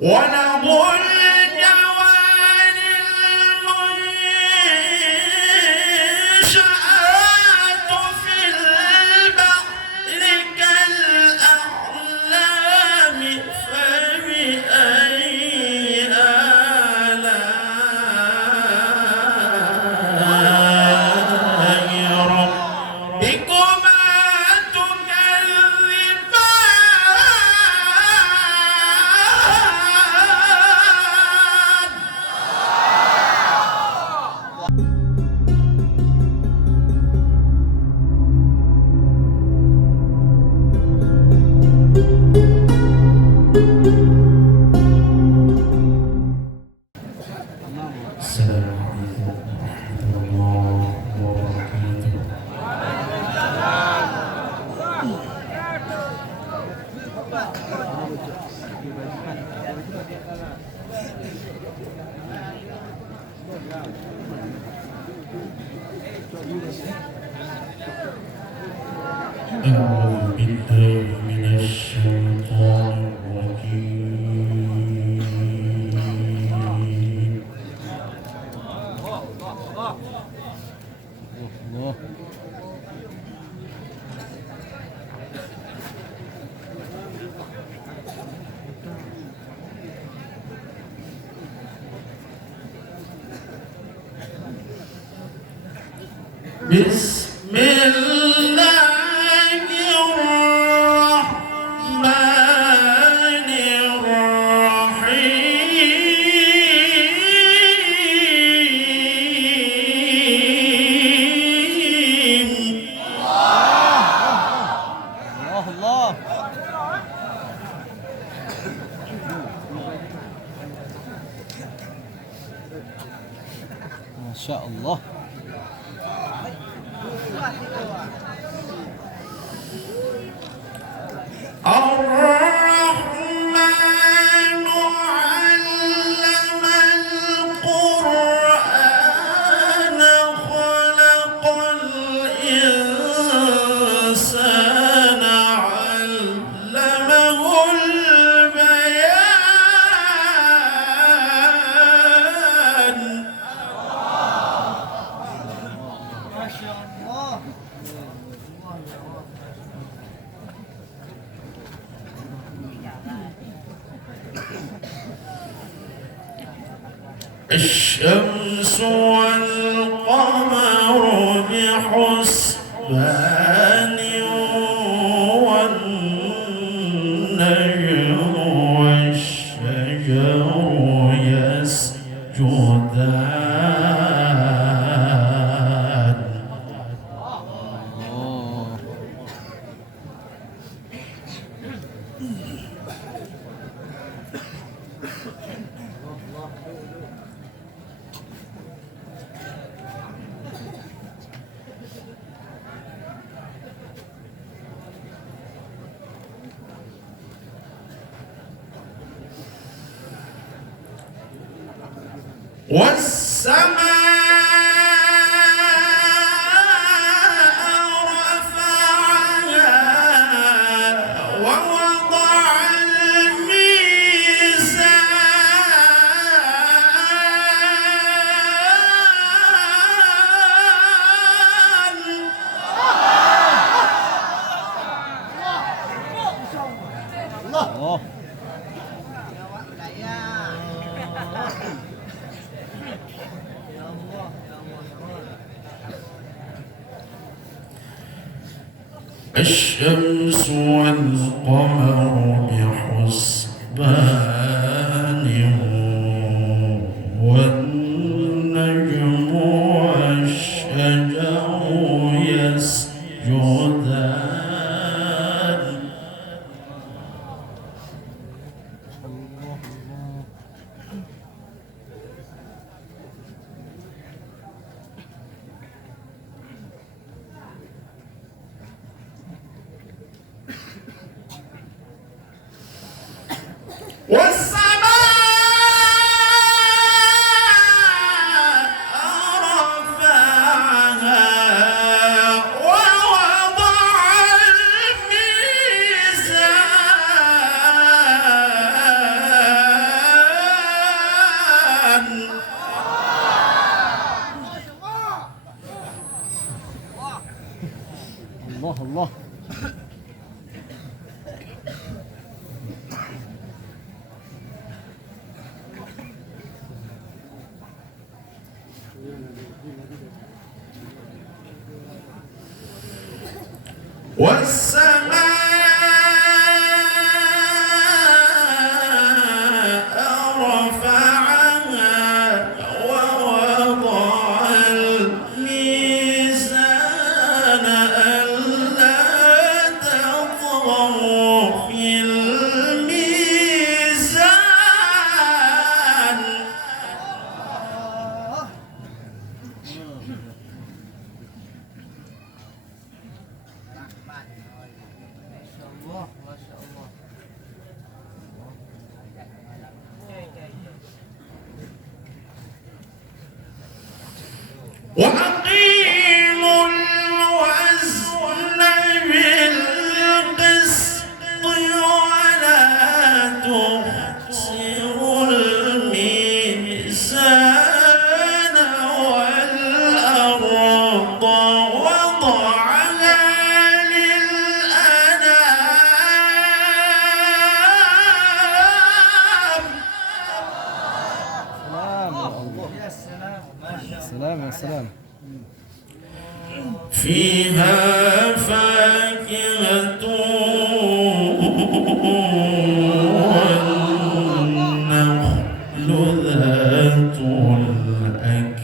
وله الجوار المنشآت في البحر كالأعلام فبأي آلاء ربكما السلام عليكم ورحمة الله وبركاته. أعوذ بالله من الشيطان الرجيم. بسم الله الرحمن الرحيم. الله ما شاء الله. الرحمن علم القرآن خلق الإنسان علمه البيان. ما شاء الله. الشمس والقمر بحسبان والنجم والشجر يسجدان. والسماء رفعها ووضع الميزان. الله الشمس والقمر بحسبان والنجم والشجر يسجدان. والسماء رفعها ووضع الميزان ألا تطغوا في الميزان الله ما شاء الله. وأقيموا الوزن بالقسط ولا تخسروا الميزان والأرض وضعها للأنام. سلام يا الله. يا سلام يا سلام. فيها فاكهة والنخل ذات الأكمام.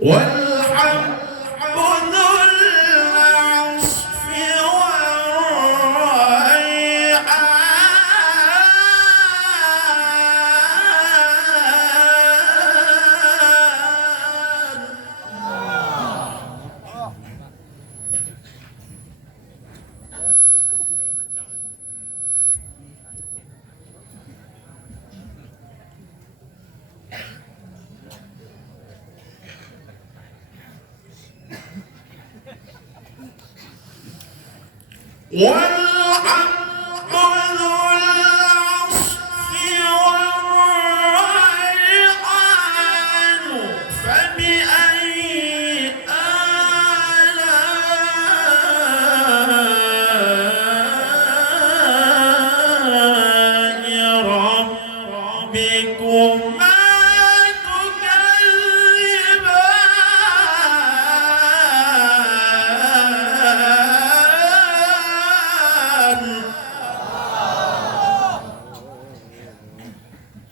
والحب ذو العصف والريحان. والحب ذو العصف والريحان. فبأي آلاء ربكما تكذبان.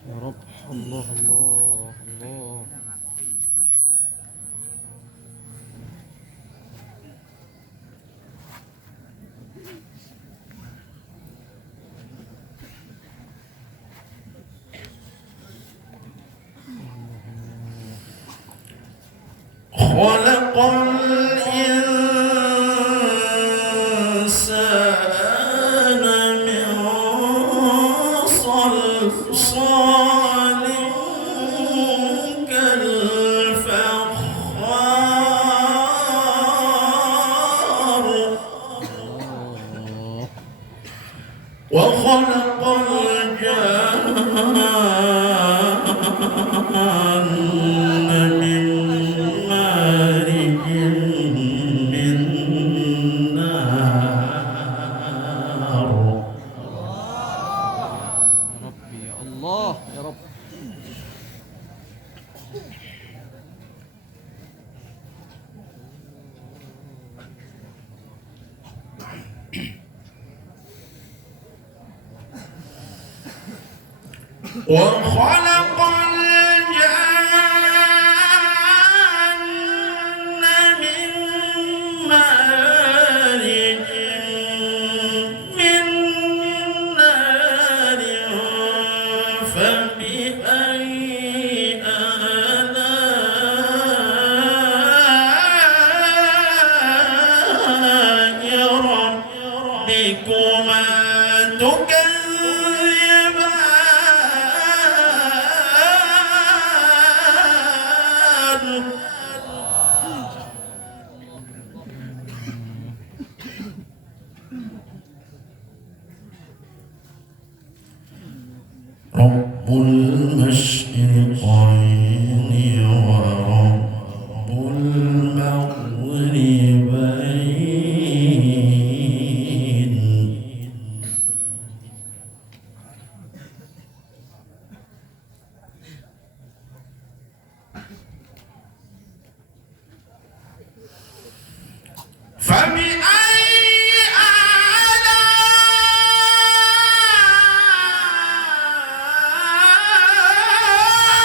يا رب. الله الله الله. خلق الإنسان من صلصال كالفخار. الله. وخلق الجان من مارج من نار. يا ربي يا الله يا رب. وخلق الجان من مارج من نار. فبأي آلاء ربكما تكذبان. فبأي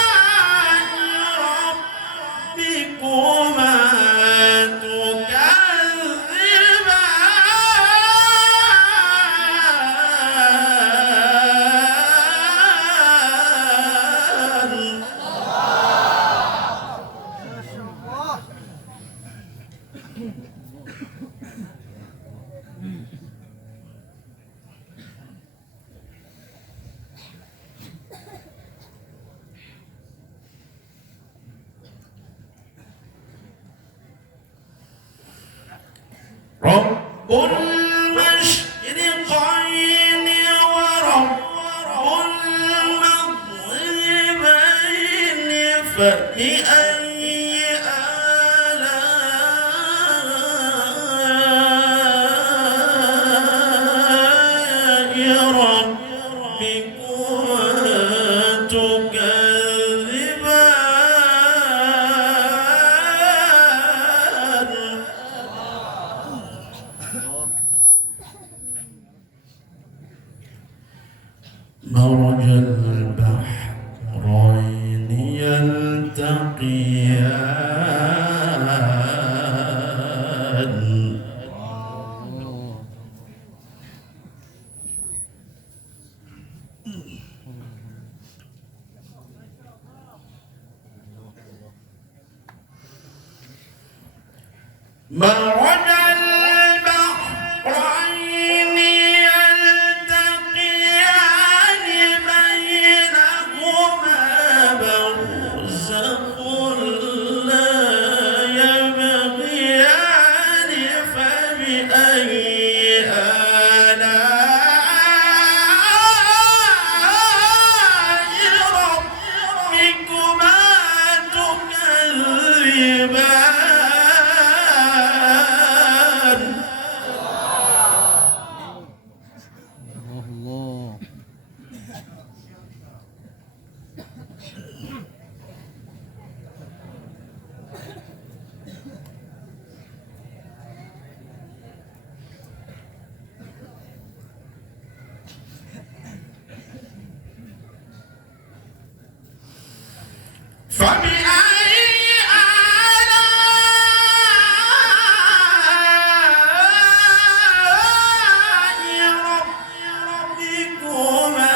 آلاء ربكما تكذبان رب المشرقين ورب المغربين فبأي آلاء ربكما تكذبان مرج البحرين يلتقيان مرج البحرين يلتقيان بينهما برزخ لا يبغيان فبأي آلاء ربكما تكذبان الله. فبأي آلاء ربكما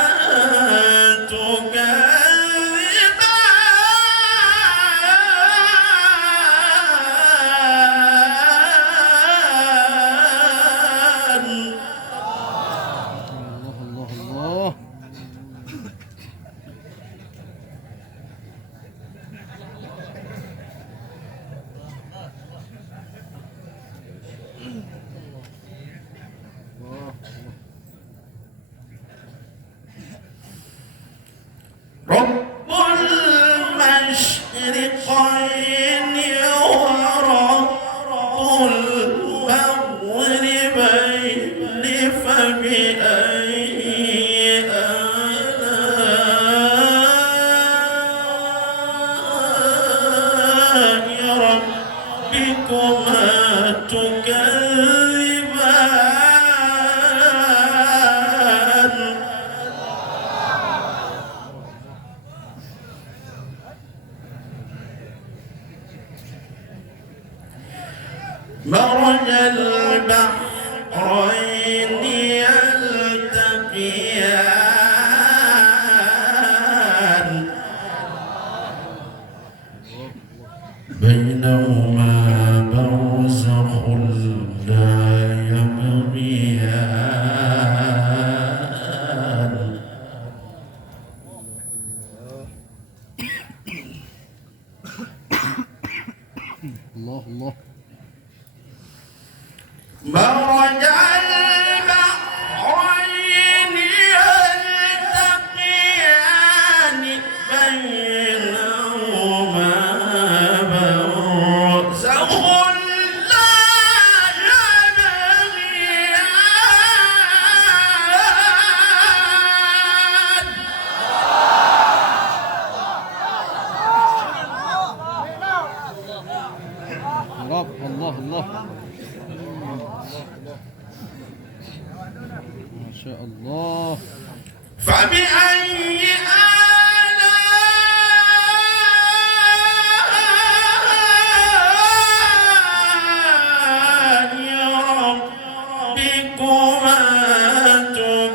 تكذبان الله الله. رب المشرقين ورب المغربين فبأي آلاء ربكما تكذبان مرج البحرين يلتقيان بينهما برزخ لا يبغيان الله الله. مرج البحرين يلتقيان بينهما برزخ لا يبغيان رب الله الله. ما شاء الله. فبأي آلاء ربكما تكذبان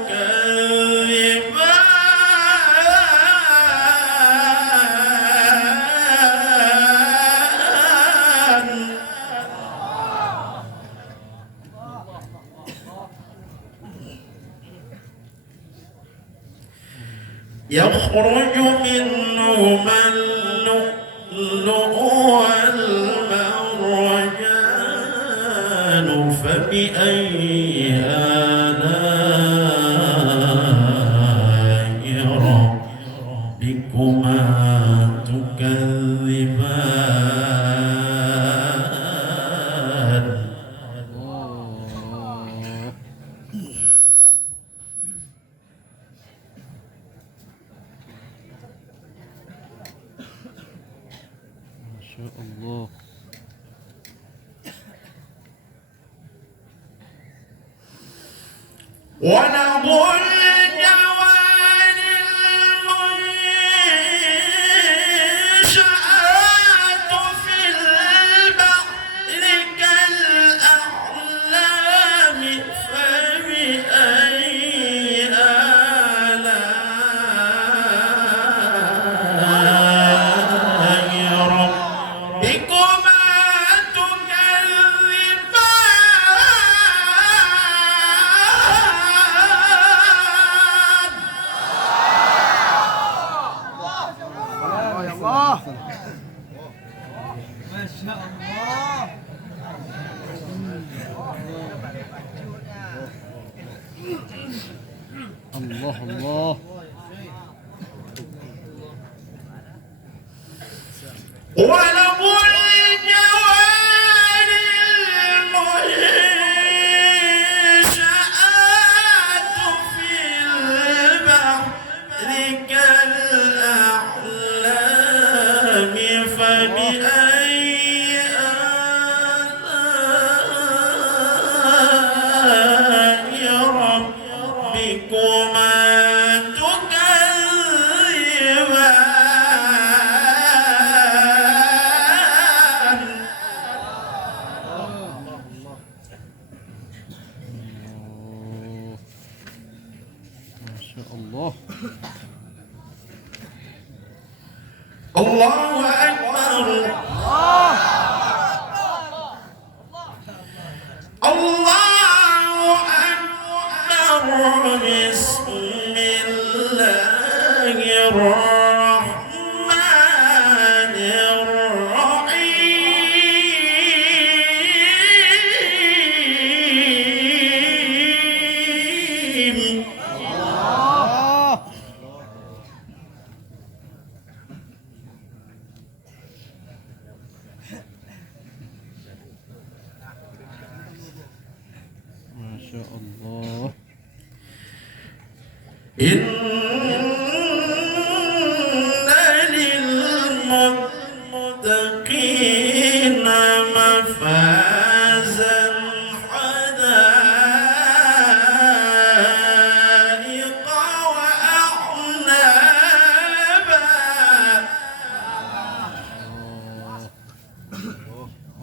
يخرج منهما اللؤلؤ والمرجان فبأي آلاء ربكما تكذبان ما شاء الله. وله الجوار المنشآت في البحر كالأعلام فبأي آلاء ربكما الله الله. وله الجوار المنشآت في البحر كالأعلام فبأي آلاء ربكما تكذبان ما شاء الله. الله أكبر الله أكبر بسم الله الرحمن الرحيم ما شاء الله. إن للمتقين مفازا حدائق وأعنابا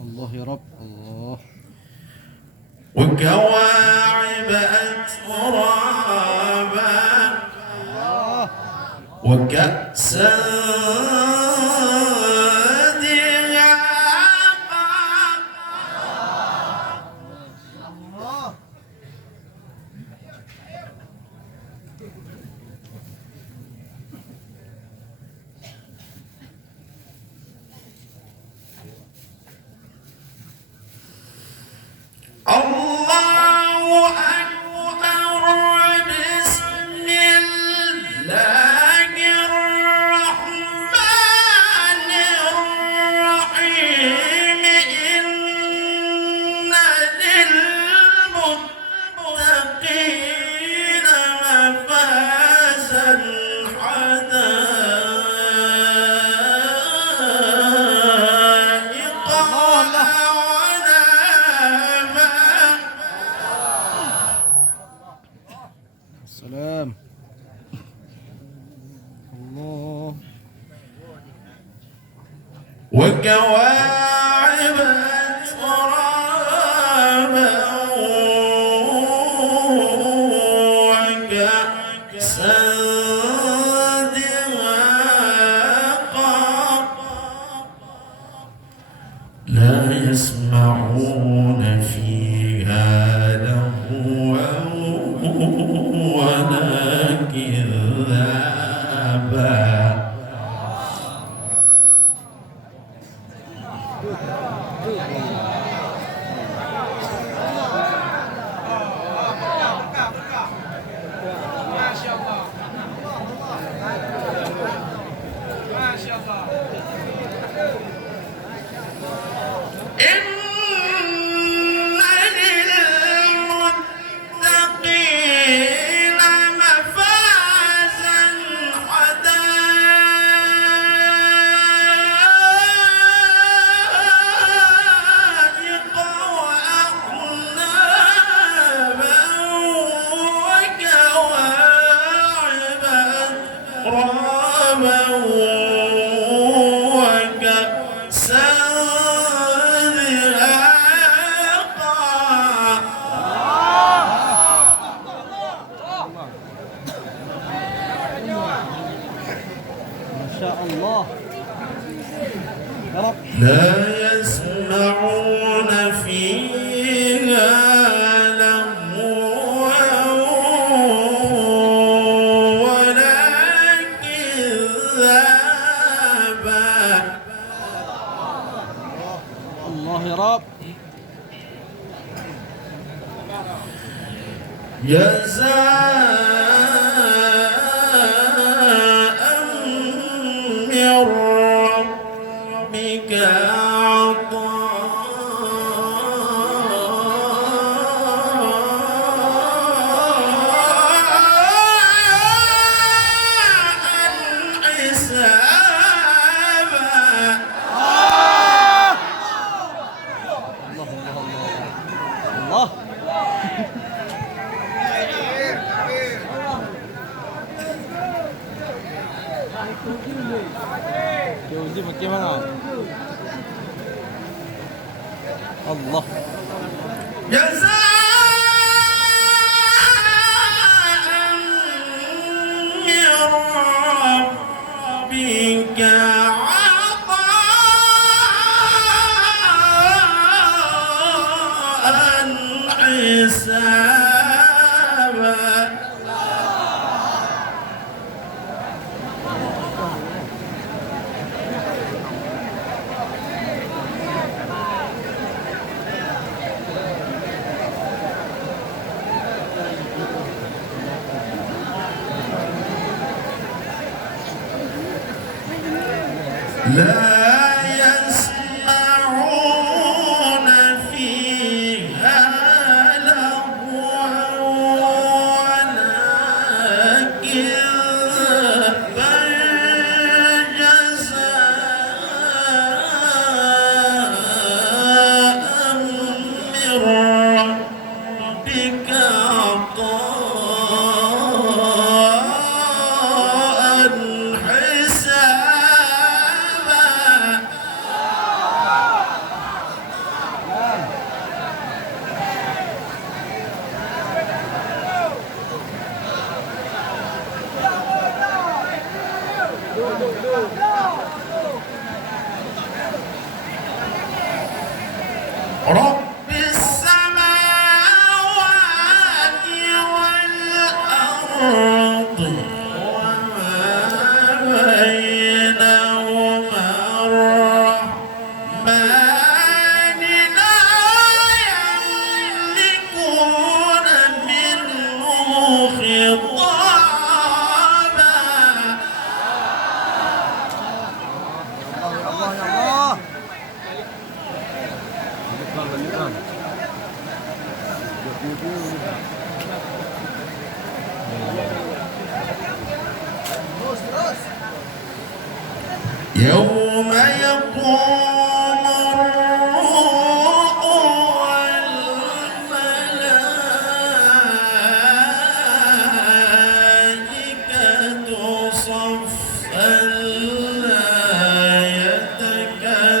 الله يا رب. الله. وكواعب أترابا وكأسا دهاقا الله أكبر بسم الله الرحمن الرحيم إن للمتقين مفازا حدائق وأعنابا وكواعب أترابا وكأسا دهاقا لا يسمعون فيها لغوا ولا كذابا إن للمتقين مفازا حدائق وأعنابا وكواعب أترابا وكأسا ما شاء الله يا رب. لا يسمعون فيها لغوا ولا كذابا الله يا رب. جزاء من ربك عطاء حسابا الله الله الله. Dia bagaimana? Allah. جزاء من ربك عطاء حسابا لا يسمعون فيها لغوا ولا كذابا جزاء من ربك عطاء حسابا رب السماوات والأرض وما بينهما الرحمن لا يملكون منه خطابا Allah ya Allah. يوم يقوم الروح والملائكة صفا لا يتكلمون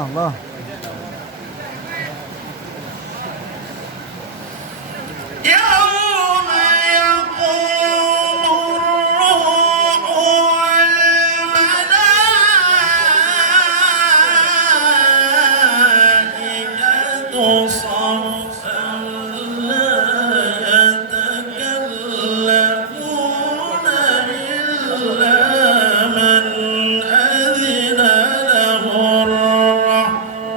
الله. يوم يقوم الروح والملائكة صفا لا يتكلمون إلا من أذن له الرحمن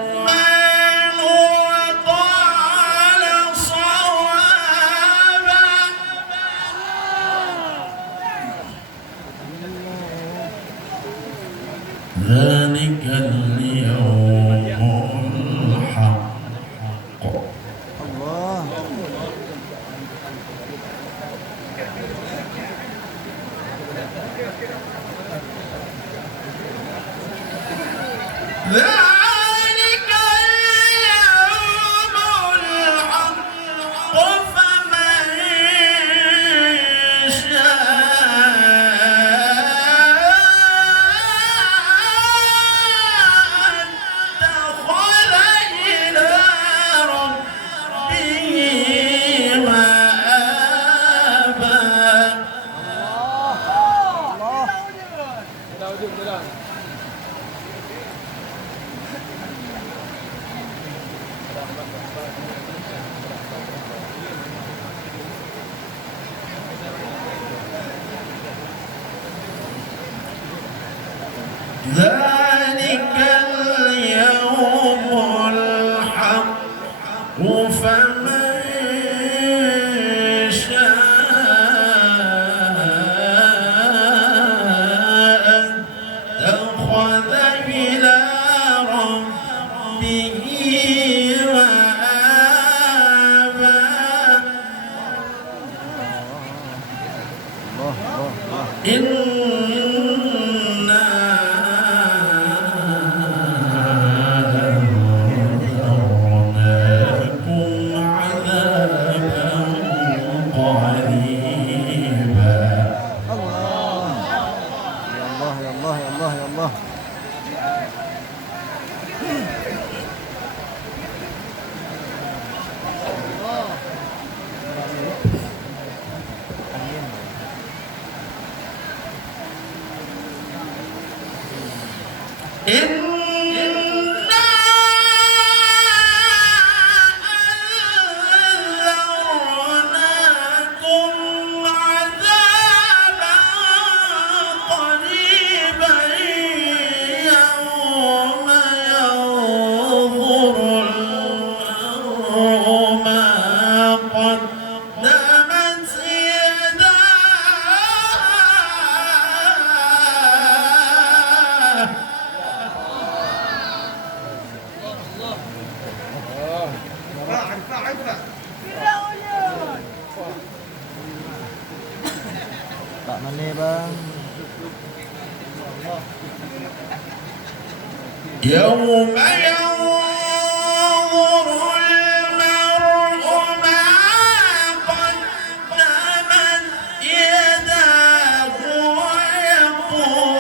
وقال صوابا. ذلك اليوم الحق. الله. ذلك اليوم الحق فمن شاء اتخذ إلى ربه مآبا. ذلك اليوم الحق فمن شاء اتخذ إلى ربه مآبا. إنا أنذرناكم عذابا قريبا. الله. يا الله يا الله يا الله يا الله. إنا أنذرناكم عذابا قريبا يوم ينظر المرء ما قدمت يداه. Tak mana bang? يوم ينظر المرء ما قدمت يداه ويقول